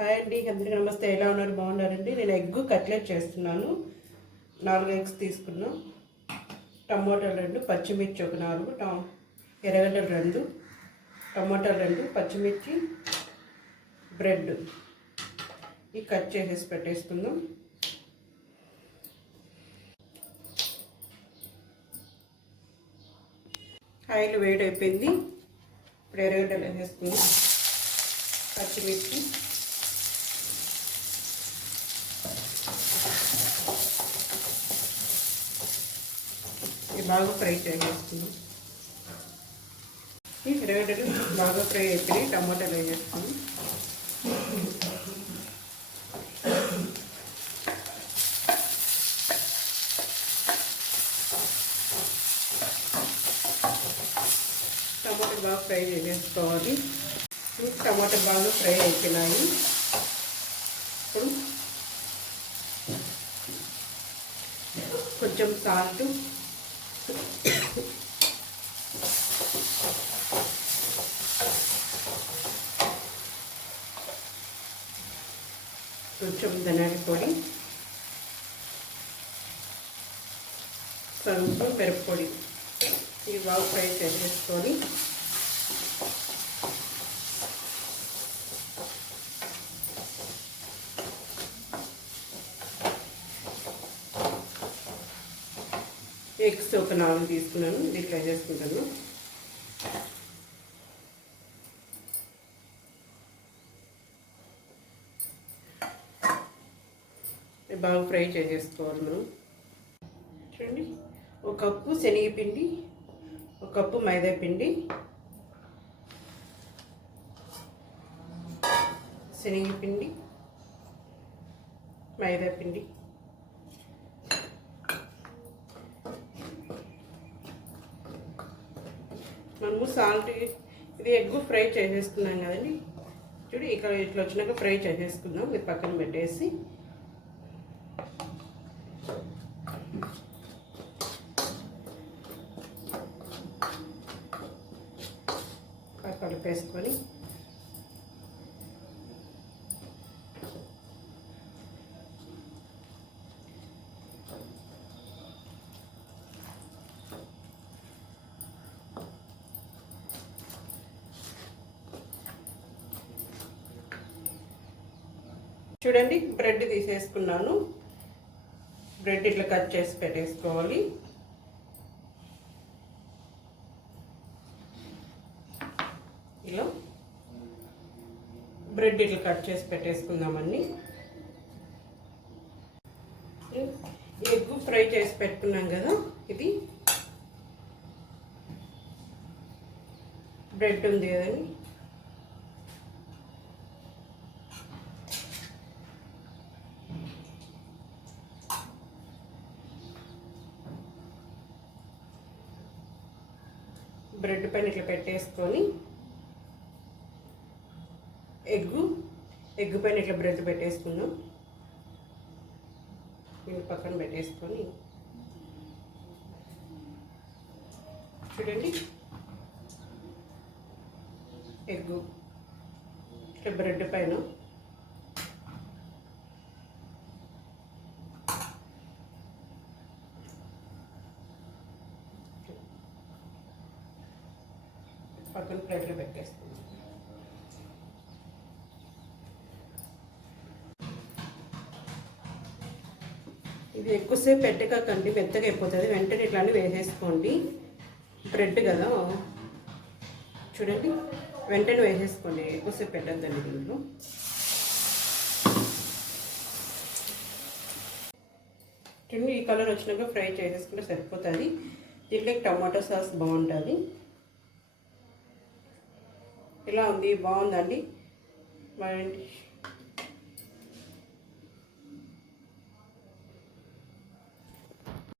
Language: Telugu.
హాయ్ అండి, అందరికీ నమస్తే. ఎలా ఉన్నారు? బాగున్నారండి. నేను ఎగ్ కట్లెట్ చేస్తున్నాను. 4 ఎగ్స్ తీసుకున్నాం, టమోటాలు 2, పచ్చిమిర్చి ఒక 4, ఎర్రగడ్డలు 2, టమోటాలు 2, పచ్చిమిర్చి, బ్రెడ్ ఈ కట్ చేసేసి పెట్టేసుకుందాం. ఆయిల్ వేడి అయిపోయింది. ఇప్పుడు ఎర్రగడ్డలు వేసేసుకుందాం, పచ్చిమిర్చి, బాగా ఫ్రై చేసేసుకుందాం. ఈ ఎర్రగడ్డలు బాగా ఫ్రై అయిపోయి టమాటాలు వేసేసుకుందాం. టమాటాలు బాగా ఫ్రై చేసేసుకోవాలి. టమాటా బాగా ఫ్రై అయిపోయినాయి. ఇప్పుడు కొంచెం సాల్ట్, కొంచెం ధనియాల పొడి, సరుపు మిరప్పొడి ఇవి బాగా ఫ్రై చేసేసుకొని ఎగ్స్ ఒక 4 తీసుకున్నాను. ఇది ఫ్రై చేసుకుంటాను. బాగా ఫ్రై చేసేసుకోవాలి మనం. చూడండి, 1 కప్పు శనగపిండి, 1 కప్పు మైదా పిండి, శనగపిండి, మైదా పిండి, మనము సాల్ట్, ఇది ఎగ్ ఫ్రై చేసేసుకున్నాం కదండి. చూడు, ఇక్కడ ఇట్లా వచ్చినాక ఫ్రై చేసేసుకుందాం. ఇది పక్కన పెట్టేసి కలిపేసుకొని చూడండి, బ్రెడ్ తీసేసుకున్నాను. బ్రెడ్ ఇట్లా కట్ చేసి పెట్టేసుకోవాలి. ఇలా బ్రెడ్ ఇట్లా కట్ చేసి పెట్టేసుకుందామని. ఎగ్ ఫ్రై చేసి పెట్టుకున్నాం కదా, ఇది బ్రెడ్ ఉంది కదండి, బ్రెడ్ పైన ఇట్లా పెట్టేసుకొని ఎగ్ పైన ఇట్లా బ్రెడ్ పెట్టేసుకుందాం. దీన్ని పక్కన పెట్టేసుకొని చూడండి, ఎగ్ ఇట్లా బ్రెడ్ పైన పక్కన ప్లేట్లో పెట్టేసుకుందాం. ఇది ఎక్కువసేపు పెట్టకండి, మెత్తగా అయిపోతుంది. వెంటనే ఇట్లానే వేసేసుకోండి. బ్రెడ్ కదా, చూడండి, వెంటనే వేసేసుకోండి, ఎక్కువసేపు పెట్టద్దండి దీంట్లో. చూడండి, ఈ కలర్ వచ్చినాక ఫ్రై చేసేసుకుంటే సరిపోతుంది. దీంట్లోకి టమాటో సాస్ బాగుంటుంది. ఇలా ఉంది, బాగుందండి. మరి